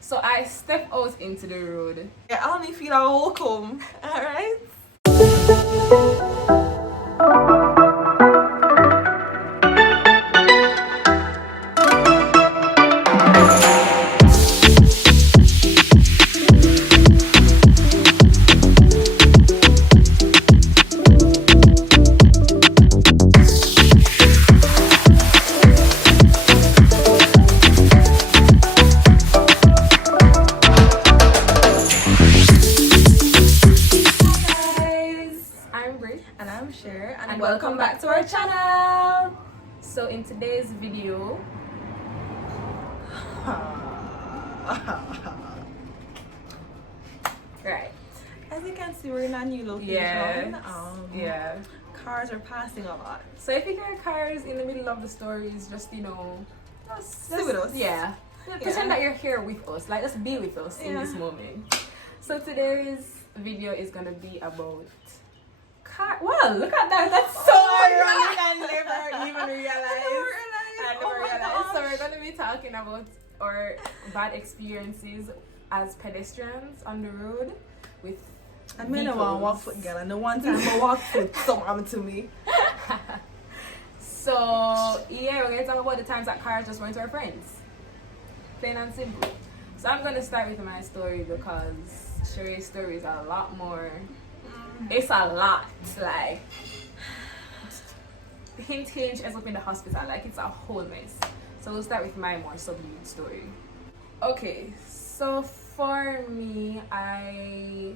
So I step out into the road. Yeah, I only feel welcome. Alright? And I'm Sher, And welcome back to our channel. So in today's video, right? As you can see, we're in a new location. Yeah. Cars are passing a lot. So if you hear cars in the middle of the stories, just Stay with us. Yeah. Pretend that you're here with us. Like, just be with us in this moment. So today's video is gonna be about car. Wow, look at that! That's so ironic. I never even realized. I never realized. So we're gonna be talking about our bad experiences as pedestrians on the road with. I mean, I want to walk foot, girl. And the one time I walk foot, something happened to me. So yeah, we're gonna talk about the times that cars just went to our friends. Plain and simple. So I'm gonna start with my story because Sherry's story is a lot more. It's a lot. Like hint ends up in the hospital. Like it's a whole mess. So we'll start with my more subdued story. Okay, so for me, I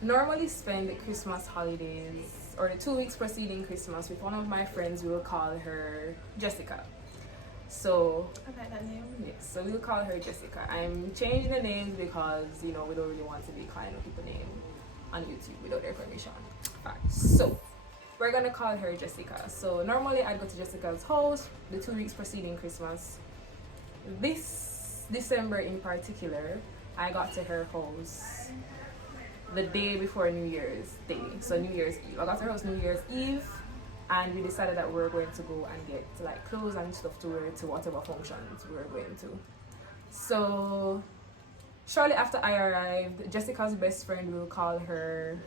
normally spend the Christmas holidays or the 2 weeks preceding Christmas with one of my friends. We will call her Jessica. So I like that name. yes, so we'll call her Jessica. I'm changing the names because we don't really want to be calling people name on YouTube without their permission. Alright, so we're gonna call her Jessica. So normally I go to Jessica's house the 2 weeks preceding Christmas. This December in particular, I got to her house the day before New Year's Day. So New Year's Eve. I got to her house New Year's Eve, and we decided that we were going to go and get like clothes and stuff to wear to whatever functions we were going to. So shortly after I arrived, Jessica's best friend, we'll call her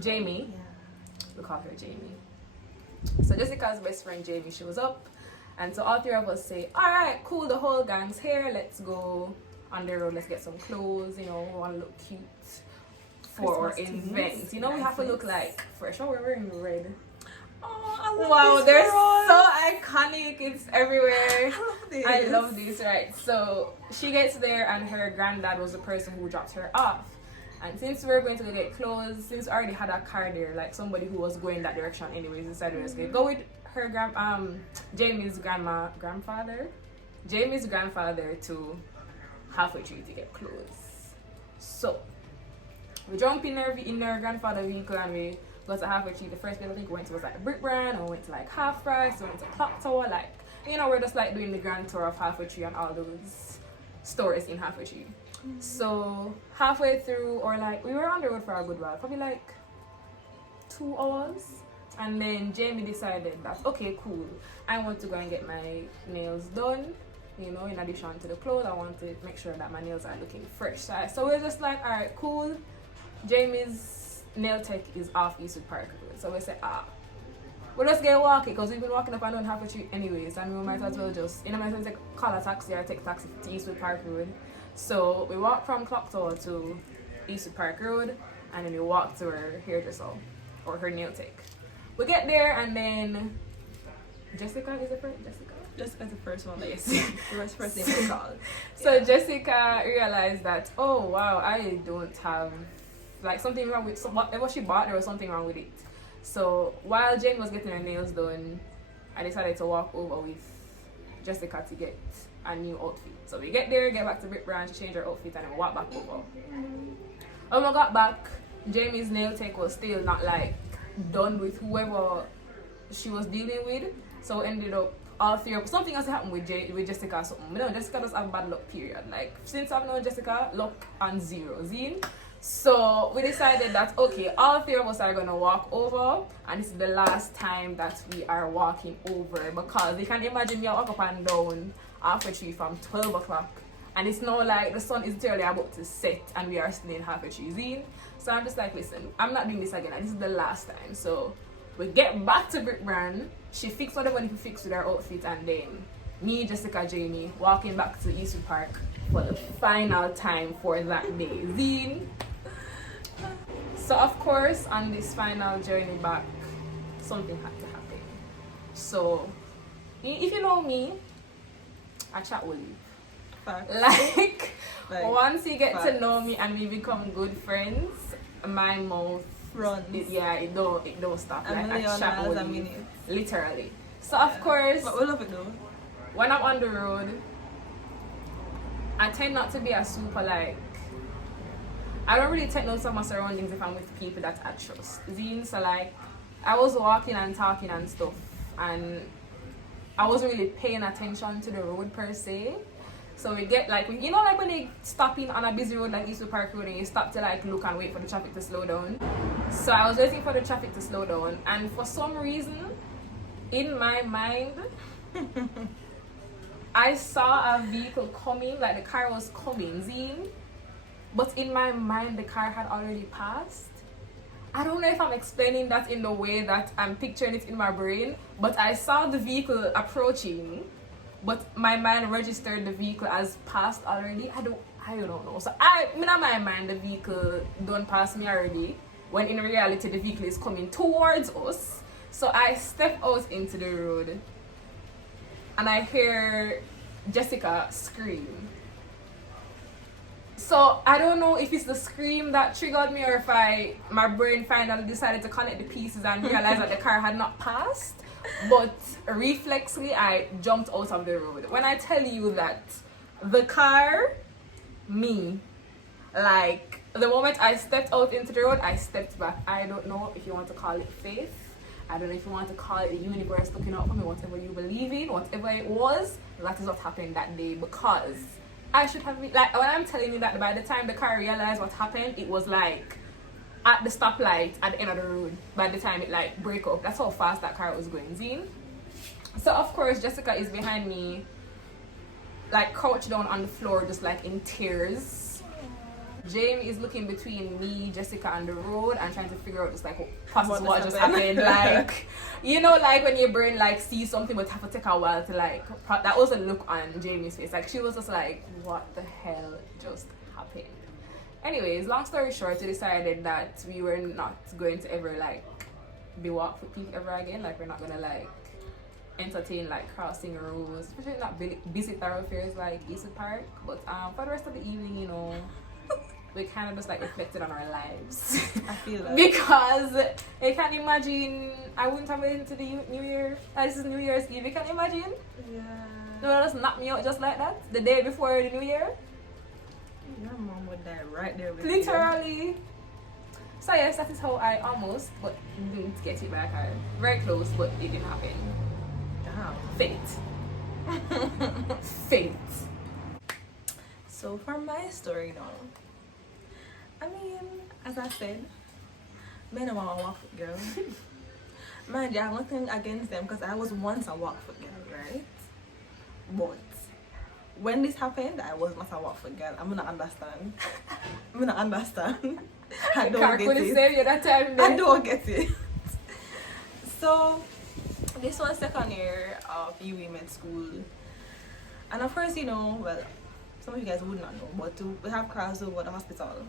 Jamie. We'll call her Jamie. So Jessica's best friend Jamie shows up, and so all three of us say, alright, cool, the whole gang's here, let's go on the road, let's get some clothes, we want to look cute for our event. We have to look like fresh. Oh, we're wearing red. Oh, I love Wow, this they're girl. so iconic. It's everywhere. I love this, right? So she gets there, and her granddad was the person who dropped her off. And since we were going to go get clothes, since we already had a car there, like somebody who was going that direction anyways, decided we was going to go with her Jamie's grandfather to Halfway Tree to get clothes. So we jump in her grandfather's vehicle and we go to Halfway Tree. The first place I think we went to was like the Brick Brand, and we went to like Half Price, we went to Clock Tower, like we're just like doing the grand tour of Halfway Tree and all those stores in Halfway Tree. So halfway through, or like we were on the road for a good while, probably like 2 hours, and then Jamie decided that okay, cool, I want to go and get my nails done. In addition to the clothes, I want to make sure that my nails are looking fresh. So we're just like, alright, cool. Jamie's nail tech is off Eastwood Park Road. So we say, we'll just get walking because we've been walking up and down Halfway Tree anyways, and we might as well just, might as well call a taxi or take taxi to Eastwood Park Road. So we walk from Clock Tower to Eastwood Park Road, and then we walk to her hairdresser or her nail tech. We get there, and then Jessica is the first. Jessica's the first one. Yes. The first name we called. So Jessica realized that, oh wow, I don't have like something wrong with whatever she bought. There was something wrong with it. So while Jane was getting her nails done, I decided to walk over with Jessica to get a new outfit. So we get there, get back to Brick Branch, change her outfit, and then we walk back over. When we got back, Jamie's nail tech was still not like done with whoever she was dealing with. So ended up all three of something else happened with Jessica or something. Jessica does have bad luck, period. Like since I've known Jessica, luck on zero. So we decided that okay, all three of us are gonna walk over, and this is the last time that we are walking over, because you can imagine me walk up and down Halfway Tree from 12 o'clock and it's not like the sun is literally about to set and we are still in half a cheesine. So I'm just like, listen, I'm not doing this again, and this is the last time. So we get back to Brick Brand, she fixed whatever I need to fix with her outfit, and then me, Jessica, Jamie walking back to Eastwood Park for the final time for that day. Zine. So of course, on this final journey back, something had to happen. So if you know me, I chat with you. Like once you get to know me and we become good friends, my mouth runs. It don't stop. Like I chat with you, literally. So of course, but we love it though. When I'm on the road, I tend not to be a super like. I don't really take notes of my surroundings if I'm with people that I trust. Zine, so like, I was walking and talking and stuff, and I wasn't really paying attention to the road per se. So we get like, you know, like when they stop in on a busy road like Eastwood Park Road and you stop to like look and wait for the traffic to slow down. So I was waiting for the traffic to slow down, and for some reason, in my mind, I saw a vehicle coming, like the car was coming, Zine. But in my mind, the car had already passed. I don't know if I'm explaining that in the way that I'm picturing it in my brain, but I saw the vehicle approaching, but my mind registered the vehicle as passed already. I don't know. So in my mind, the vehicle don't pass me already, when in reality the vehicle is coming towards us. So I step out into the road and I hear Jessica scream. So I don't know if it's the scream that triggered me or if my brain finally decided to connect the pieces and realize that the car had not passed. But reflexly, I jumped out of the road. When I tell you that the car, me, like the moment I stepped out into the road, I stepped back. I don't know if you want to call it faith. I don't know if you want to call it the universe looking out for me, whatever you believe in, whatever it was, that is what happened that day, because I should have been, like, when I'm telling you that by the time the car realized what happened, it was like at the stoplight at the end of the road. By the time it like break up, that's how fast that car was going, Zine. So of course Jessica is behind me, like crouched down on the floor just like in tears. Jamie is looking between me, Jessica, and the road and trying to figure out just like what just happened. Like, you know, like when your brain like sees something but have to take a while to like, that was a look on Jamie's face. Like she was just like, what the hell just happened? Anyways, long story short, we decided that we were not going to ever like be walk with people ever again. Like we're not gonna like entertain like crossing roads, especially not busy thoroughfares like Eastwood Park. But for the rest of the evening, you know, we kind of just like reflected on our lives. I feel that. Because I can't imagine I wouldn't have waited into the New Year. This is New Year's Eve. You can imagine? Yeah. No, just knock me out just like that the day before the New Year. Your mom would die right there with Literally. You. So yes, that is how I almost, but didn't get it back. Very close, but it didn't happen. Damn. Fate. Fate. So for my story now, I mean, as I said, men are a walk foot girl. Mind you, I have nothing against them because I was once a walk foot girl, right? But when this happened, I was not a walk foot girl. I'm gonna understand. I don't get it. Save you that time, I don't get it. So this was second year of UE Med School, and of course, you know, well, some of you guys would not know, but we have crossed over the hospital.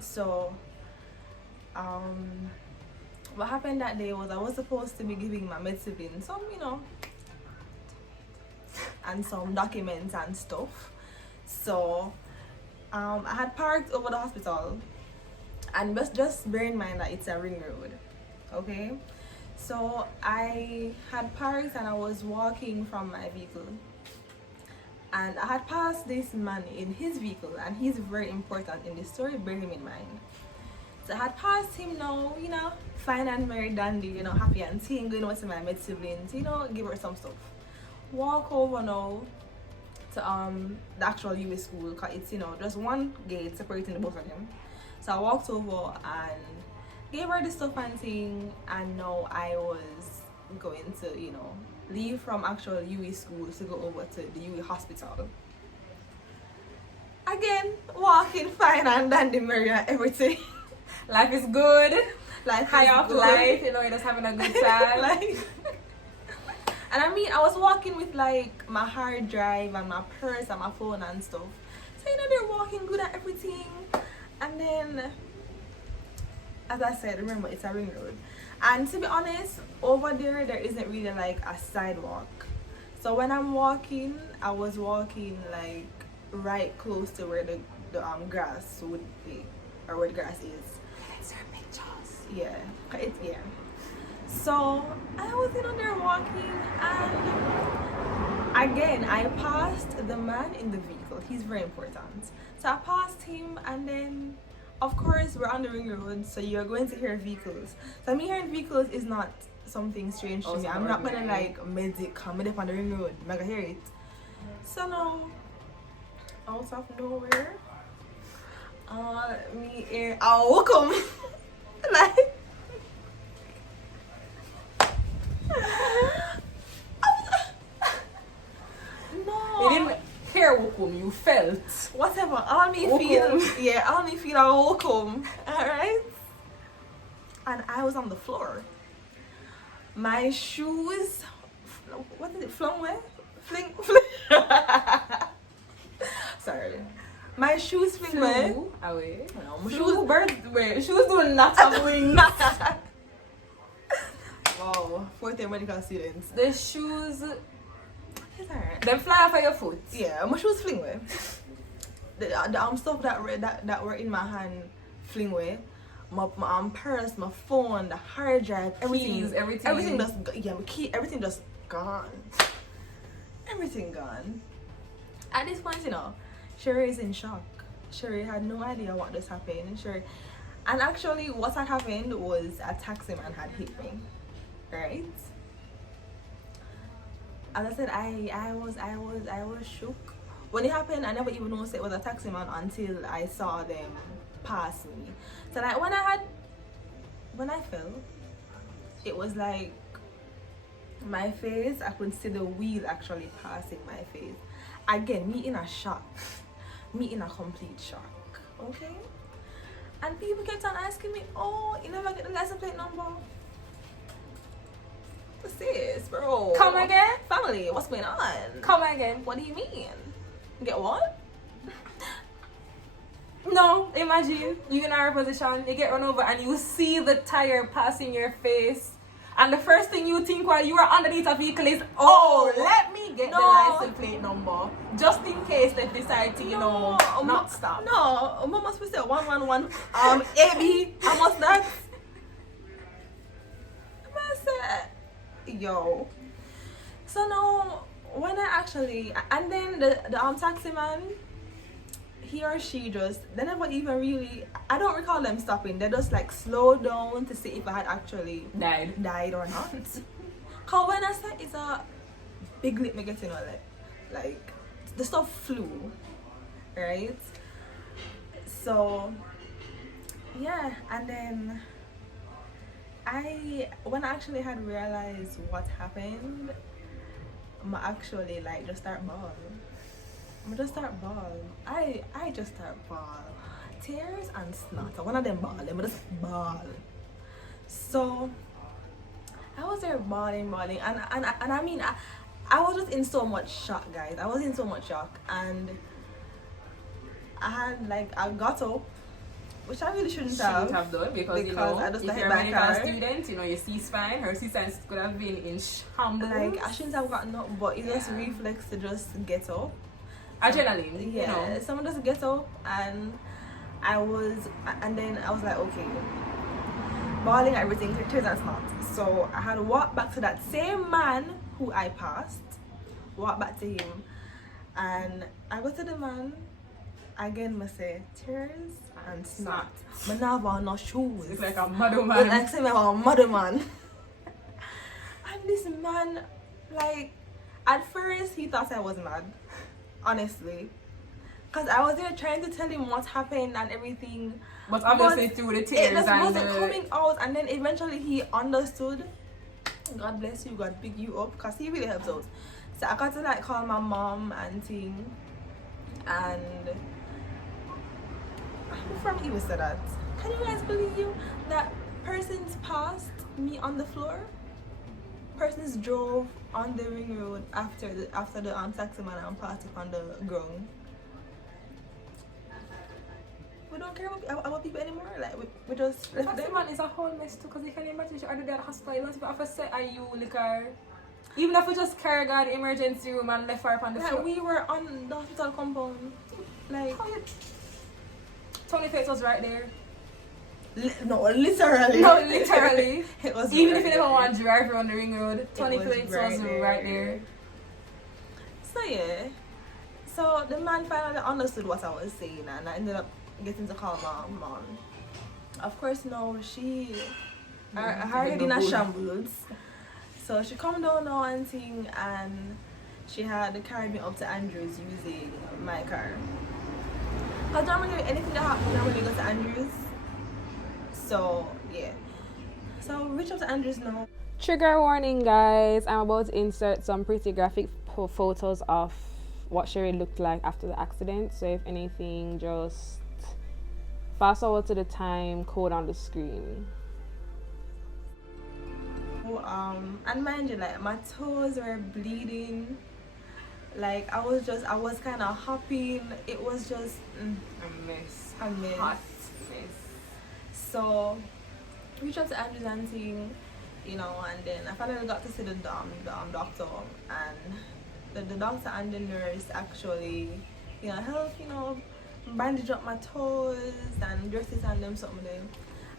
So what happened that day was I was supposed to be giving my med siblings some, you know, and some documents and stuff. So I had parked over the hospital, and just bear in mind that it's a ring road, okay? So I had parked and I was walking from my vehicle, and I had passed this man in his vehicle, and he's very important in this story, bear him in mind. So I had passed him now, you know, fine and merry dandy, you know, happy and seeing going over to my med siblings, you know, give her some stuff. Walk over now to the actual US school, because it's, you know, just one gate separating the both of them. So I walked over and gave her the stuff and thing, and now I was going to, you know, leave from actual UE school to go over to the UE hospital. again, walking fine and dandy merry and everything. Life is good. Life High is off good. life, you know, you're just having a good time. Like, and I mean, I was walking with like my hard drive and my purse and my phone and stuff. So you know, they're walking good at everything. And then, as I said, remember it's a ring road. And to be honest, over there isn't really like a sidewalk. So when I'm walking, I was walking like right close to where the grass would be, or where the grass is. It's your pictures. Yeah, yeah. So I was in there walking, and again I passed the man in the vehicle. He's very important. So I passed him, and then of course we're on the ring road, so you're going to hear vehicles. So me hearing vehicles is not something strange to me. I'm not gonna like medic come up on the ring road. I'm not gonna hear it. So now, out of nowhere, me hear welcome. Like, no. You didn't hear welcome, you felt. Whatever. All me feel a welcome. Alright? And I was on the floor. My shoes, what is it? Flung away? Fling. Sorry. My shoes flew away. No, my Shoes birds. Wait, shoes do not have wings. Wow, fourth year medical students. The shoes, It's alright. them fly off of your foot. Yeah, my shoes fling away. The stuff that were in my hand fling away. My purse, my phone, the hard drive, everything. Keys, everything. Everything just my key, everything just gone. Everything gone. At this point, you know, Sher is in shock. Sher had no idea what just happened. And actually, what had happened was a taxi man had hit me, right? As I said, I was shook. When it happened, I never even noticed it was a taxi man until I saw them pass me. So like when I fell, it was like my face, I could see the wheel actually passing my face. Again, me in a shock. Me in a complete shock. Okay? And people kept on asking me, oh, you never get the license plate number? What's this, bro? Come again? Family, what's going on? Come again. What do you mean? Get what? No, imagine you in our position, you get run over and you see the tire passing your face. And the first thing you think while you are underneath a vehicle is, oh, let me get the license plate number. Just in case they decide to, not stop. No, Mama must be say 111. AB, how much that? I said, yo. So now, when I actually, and then the taxi man, he or she they never even really, I don't recall them stopping. They just like slow down to see if I had actually died or not. Cause when I said it's a big lip me getting like the stuff flew, right? So yeah, and then when I actually had realized what happened, I actually like just start bawling. I just start bawling. I just start bawling. Tears and snot. One of them bawling. I just bawl. So I was there bawling, and I mean I was just in so much shock, guys. I was in so much shock, and I got up, which I really shouldn't have done because I just if you're a medical student, your C-spine, her C-spine could have been in shambles. Like I shouldn't have gotten up, but it's just reflex to just get up. Adrenaline, yeah. Someone just get up, and then I was like, okay, bawling everything, tears and snot. So I had to walk back to that same man who I passed, walk back to him, and I go to the man again. I say tears and snot. But now I have no shoes. It's like a mother man. Like say I'm a mother man. And this man, like, at first he thought I was mad. Honestly, because I was there trying to tell him what happened and everything, but obviously through the tears it just and wasn't coming out. And then eventually he understood. God bless you, God pick you up, because he really helps out. So I got to like call my mom and thing, and from even said that. Can you guys believe that persons passed me on the floor? Persons drove on the ring road after the taxi man and passed it on the ground. We don't care about people anymore. Like we just left Taxi them. man is a whole mess too, because you can imagine you already at the hospital. You don't even have to say, are you in the car? Even if we just carry her the emergency room and left her on the floor. We were on the hospital compound. Like Tony Fates was right there. no, literally. No, literally. It was Even right if you never there. want to drive around the ring road, Tony was Fates right was there. right there. So yeah. So the man finally understood what I was saying, and I ended up getting to call my mom. Of course, now she already in a shambles. So she come down now and thing, and she had carried me up to Andrews using my car. Cause normally anything that happens, normally go to Andrews. So yeah. So we reach up to Andrews now. Trigger warning, guys. I'm about to insert some pretty graphic photos of what Sherry looked like after the accident. So if anything, just fast forward to the time code on the screen. And mind you, like my toes were bleeding. Like I was kind of hopping. It was just A mess. a mess. Hot mess. So we reached out to Andrew's and thing, you know, and then I finally got to see the doctor, and the doctor and the nurse actually, you know, helped, you know, bandage up my toes and dresses and them something there.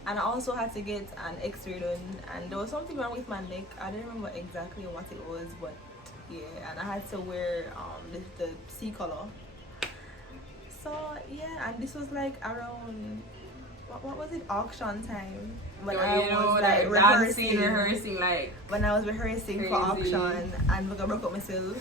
And I also had to get an x-ray done, and there was something wrong with my neck. I don't remember exactly what it was, but yeah, and I had to wear the C color. So yeah, and this was like around what was it, auction time, when I was like rehearsing like when I was rehearsing crazy. for auction, and I broke up myself.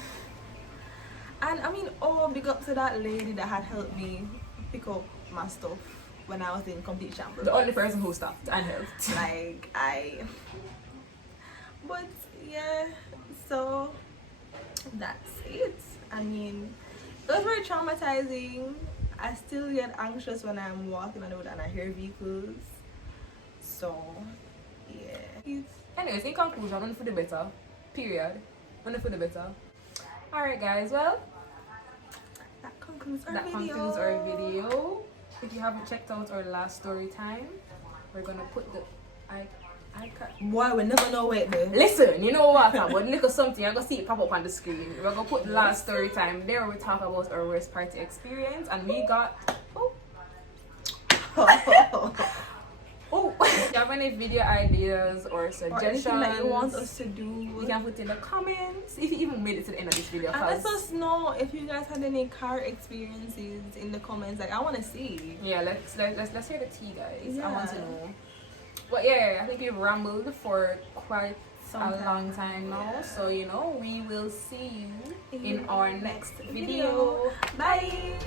And I mean, oh, big up to that lady that had helped me pick up my stuff when I was in complete shambles. the only person who stopped and helped. Like but yeah, so that's it. I mean, it was very traumatizing. I still get anxious when I'm walking on the road and I hear vehicles. So yeah. Anyways, in conclusion, only for the better. Period. Only for the better. Alright guys, well, That concludes our that video. concludes our video. If you haven't checked out our last story time, we're gonna put the Boy, we never know where there. listen, you know what? But look at something, you're gonna see it pop up on the screen. We're gonna put the last story time there. We talk about our worst party experience, and we got if you have any video ideas or suggestions anything that you want us to do, you can put in the comments. If you even made it to the end of this video, and let us know if you guys had any car experiences in the comments. Like, I want to see. Yeah, let's hear the tea, guys. I want to Yeah. know. But yeah, I think we've rambled for quite Some a long time now. So you know, we will see you in our next video. Bye.